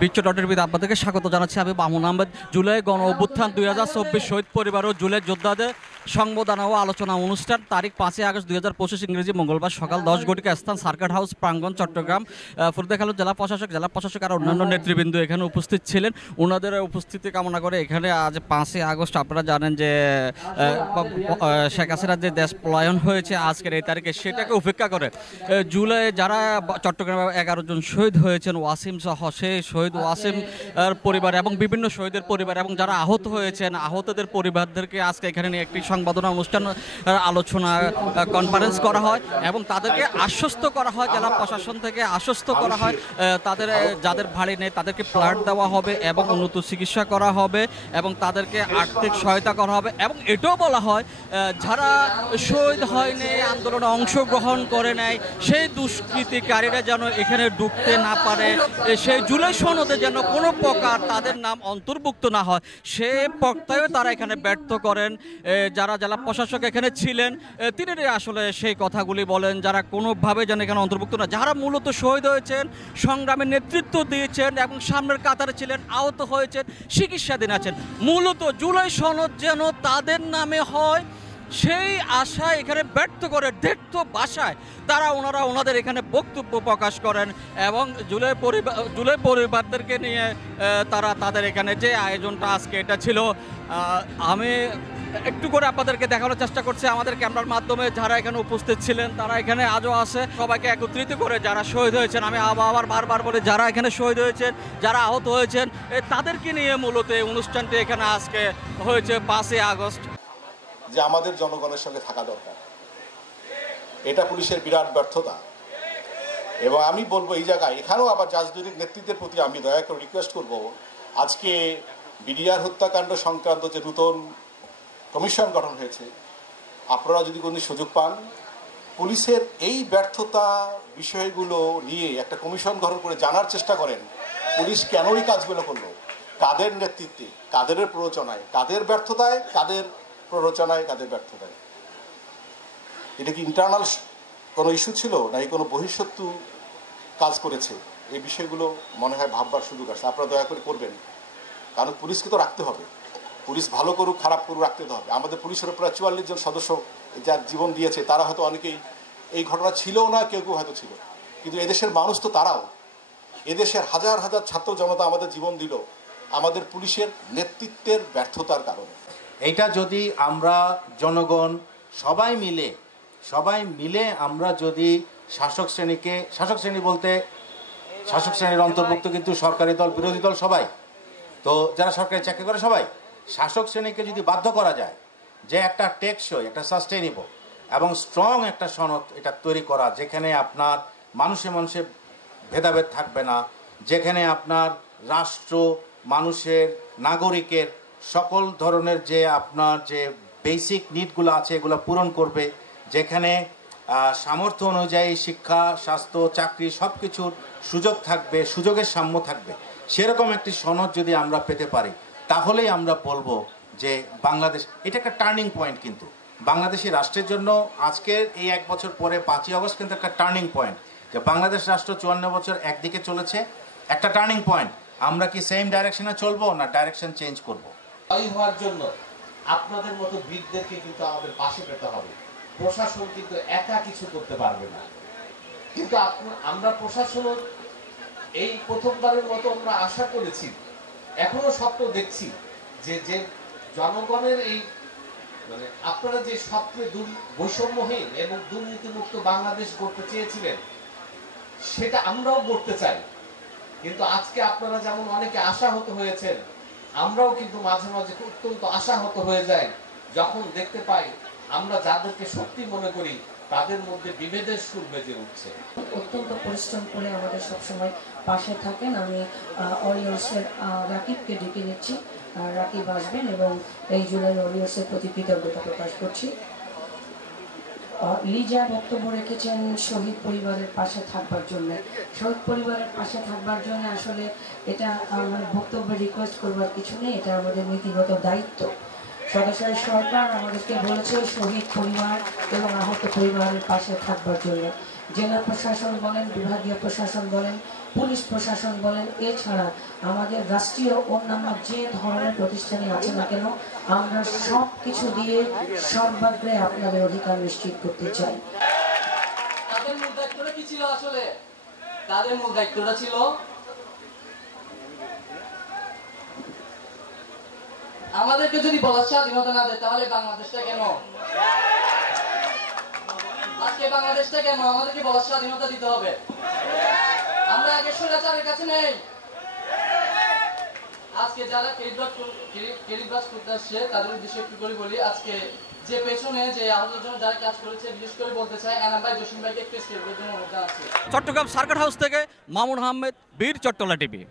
বিচ্চ ডটের বিদ আপনাদেরকে স্বাগত জানাচ্ছি। আমি মামুন আহমেদ। জুলাই গণ অভ্যুত্থান 2024 শহীদ পরিবার ও জুলাই যোদ্ধাদের সংবর্ধনা ও আলোচনা অনুষ্ঠান তারিখ 5 আগস্ট 2025 ইংরেজি মঙ্গলবার সকাল 10 ঘটিকা, স্থান সার্কিট হাউস প্রাঙ্গণ, চট্টগ্রাম। ফরিদা খালুর জেলা প্রশাসক আর অন্যান্য নেতৃবৃন্দ এখানে উপস্থিত ছিলেন। ওনাদের উপস্থিতি কামনা করে এখানে আজ 5 আগস্ট আপনারা জানেন যে শেখ হাসিনার যে দেশ পলায়ন হয়েছে আজকের এই তারিখে, সেটাকে উপেক্ষা করে জুলাই যারা চট্টগ্রামে 11 জন শহীদ হয়েছেন, ওয়াসিম সহ সেই শহীদ ওয়াসিম পরিবার এবং বিভিন্ন শহীদের পরিবার এবং যারা আহত হয়েছেন আহতদের পরিবারদেরকে আজকে এখানে নিয়ে একটি সংবর্ধনা অনুষ্ঠান আলোচনা কনফারেন্স করা হয় এবং তাদেরকে আশ্বস্ত করা হয়, জেলা প্রশাসন থেকে আশ্বস্ত করা হয় তাদের যাদের বাড়ি নেই তাদেরকে ফ্ল্যাট দেওয়া হবে এবং উন্নত চিকিৎসা করা হবে এবং তাদেরকে আর্থিক সহায়তা করা হবে। এবং এটাও বলা হয় যারা শহীদ হয়নি, আন্দোলনে অংশগ্রহণ করে নেয়, সেই দুষ্কৃতিকারীরা যেন এখানে ঢুকতে না পারে, সেই জুলাই সনদে যেন কোনো প্রকার তাদের নাম অন্তর্ভুক্ত না হয়, সে প্রত্যয়ে তারা এখানে ব্যর্থ করেন। যারা জেলা প্রশাসক এখানে ছিলেন তিনি আসলে সেই কথাগুলি বলেন, যারা কোনোভাবে যেন এখানে অন্তর্ভুক্ত না, যারা মূলত শহীদ হয়েছেন, সংগ্রামে নেতৃত্ব দিয়েছেন এবং সামনের কাতারে ছিলেন, আহত হয়েছেন, চিকিৎসাধীন আছেন, মূলত জুলাই সনদ যেন তাদের নামে হয় সেই আশা এখানে ব্যর্থ করে ব্যর্থ ভাষায় ওনারা ওনাদের এখানে বক্তব্য প্রকাশ করেন এবং জুলাই পরিবারদেরকে নিয়ে তারা তাদের এখানে যে আয়োজনটা আজকে এটা ছিল, আমি একটু করে আপনাদেরকে দেখানোর চেষ্টা করছি আমাদের ক্যামেরার মাধ্যমে। যারা এখানে উপস্থিত ছিলেন তারা এখানে আজও আছে, সবাইকে একত্রিত করে যারা শহীদ হয়েছেন, আমি আবার বারবার বলে যারা এখানে শহীদ হয়েছেন, যারা আহত হয়েছেন তাদেরকে নিয়ে মূলত এই অনুষ্ঠানটি এখানে আজকে হয়েছে 5 আগস্ট। যে আমাদের জনগণের সঙ্গে থাকা দরকার, এটা পুলিশের বিরাট ব্যর্থতা। এবং আমি বলবো এই জায়গায় এখানেও আবার রাজনৈতিক নেতৃত্বের প্রতি আমি দয়া করে রিকোয়েস্ট করব, আজকে বিডিআর হত্যাকাণ্ড সংক্রান্ত যে নতুন কমিশন গঠন হয়েছে, আপনারা যদি কোনো সুযোগ পান পুলিশের এই ব্যর্থতা বিষয়গুলো নিয়ে একটা কমিশন গঠন করে জানার চেষ্টা করেন, পুলিশ কেন এই কাজগুলো করলো, কাদের নেতৃত্বে, কাদের প্ররোচনায়, কাদের ব্যর্থতায়, কাদের প্ররোচনায়, কাদের ব্যর্থতায়। এটা কি ইন্টারনাল কোনো ইস্যু ছিল নাকি কোনো বহিঃশত্রু কাজ করেছে? এই বিষয়গুলো মনে হয় ভাববার সুযোগ আছে, আপনারা দয়া করে করবেন। কারণ পুলিশকে তো রাখতে হবে, পুলিশ ভালো করুক খারাপ করুক রাখতে হবে। আমাদের পুলিশের প্রায় 44 জন সদস্য যার জীবন দিয়েছে, তারা হয়তো অনেকেই এই ঘটনা ছিলও না, কেউ কেউ হয়তো ছিল, কিন্তু এদেশের মানুষ তো তারাও, এদেশের হাজার হাজার ছাত্র জনতা আমাদের জীবন দিল আমাদের পুলিশের নেতৃত্বের ব্যর্থতার কারণে। এইটা যদি আমরা জনগণ সবাই মিলে আমরা যদি শাসক শ্রেণী বলতে শাসক শ্রেণীর অন্তর্ভুক্ত কিন্তু সরকারি দল, বিরোধী দল সবাই, তো যারা সরকারি চাকরি করে সবাই, শাসক শ্রেণীকে যদি বাধ্য করা যায় যে একটা টেকসই, একটা সাস্টেইনেবল এবং স্ট্রং একটা সনদ এটা তৈরি করা, যেখানে আপনার মানুষে ভেদাভেদ থাকবে না, যেখানে আপনার রাষ্ট্র মানুষের নাগরিকের সকল ধরনের যে আপনার যে বেসিক নিডগুলো আছে এগুলো পূরণ করবে, যেখানে সামর্থ্য অনুযায়ী শিক্ষা, স্বাস্থ্য, চাকরি সব কিছুর সুযোগ থাকবে, সুযোগের সাম্য থাকবে, সেরকম একটি সনদ যদি আমরা পেতে পারি তাহলেই আমরা বলবো যে বাংলাদেশ এটা একটা টার্নিং পয়েন্ট। কিন্তু বাংলাদেশি রাষ্ট্রের জন্য আজকের এই 1 বছর পরে 5 আগস্ট কিন্তু একটা টার্নিং পয়েন্ট, যে বাংলাদেশ রাষ্ট্র 54 বছর একদিকে চলেছে, একটা টার্নিং পয়েন্ট। আমরা কি সেম ডাইরেকশনে চলবো না ডাইরেকশন চেঞ্জ করবো? হওয়ার জন্য আপনাদের মতো বীরদেরকে কিন্তু আমাদের পাশে পেতে হবে। প্রশাসন কিন্তু একা কিছু করতে পারবে না, কিন্তু আমরা প্রশাসন এই প্রথমবারের মতো আমরা আশা করেছি, এখনো স্বপ্ন দেখছি যে জনগণের এই মানে আপনারা যে স্বপ্নে বৈষম্যহীন এবং দুর্নীতিমুক্ত বাংলাদেশ গড়তে চেয়েছিলেন সেটা আমরাও গড়তে চাই। কিন্তু আজকে আপনারা যেমন অনেকে আশাহত হয়েছেন, আমরাও কিন্তু মাঝে মাঝে অত্যন্ত আশাহত হয়ে যাই যখন দেখতে পাই আমরা যাদেরকে শক্তি মনে করি তাদের মধ্যে বিভেদের সুর বেজে উঠছে। অত্যন্ত পরিশ্রম করে আমাদের সবসময় পাশে থাকেন। আমি ওয়ারিয়র্সের রাকিবকে ডেকে নিচ্ছি, রাকিব আসবেন এবং এই জুলাই ওয়ারিয়র্সের প্রতি কৃতজ্ঞতা প্রকাশ করছি। লিজা বক্তব্য রেখেছেন শহীদ পরিবারের পাশে থাকবার জন্য। শহীদ পরিবারের পাশে থাকবার জন্য আসলে এটা মানে বক্তব্যে রিকোয়েস্ট করবার কিছু নেই, এটা আমাদের নীতিগত দায়িত্ব। সরাসরি সরকার আমাদেরকে বলেছে শহীদ পরিবার এবং আহত পরিবারের পাশে থাকবার জন্য, জেলা প্রশাসন বলেন, বিভাগীয় প্রশাসন বলেন, পুলিশ প্রশাসন বলেন, এছাড়া আমাদের রাষ্ট্রীয় অন্যান্য যে ধরনের প্রতিষ্ঠানই আছে না কেন, আমরা সব কিছু দিয়ে সর্বাগ্রে আপনাদের অধিকার নিশ্চিত করতে চাই। তাদের মূল দায়িত্বটা কি ছিল? আসলে তাদের মূল দায়িত্বটা ছিল আমাদেরকে যদি বলার স্বাধীনতা না দেয় তাহলে বাংলাদেশটা কেন? আজকে বাংলাদেশটা কেন? আমাদেরকে বলার স্বাধীনতা দিতে হবে। আমরা আগে স্বৈরাচারের কাছে নেই। আজকে যারা কেরিবাস করতে আসছে তাদের উদ্দেশ্যে একটু করে বলি, আজকে যে পেছনে যে আহতদের জন্য যারা কাজ করেছে, বিশেষ করে বলতে চাই এনাম ভাই, জসিম ভাইকে একটু স্টেজের জন্য অনুরোধ জানাচ্ছি। চট্টগ্রাম সার্কিট হাউস থেকে মামুন আহমেদ, বীর চট্টলা টিভি।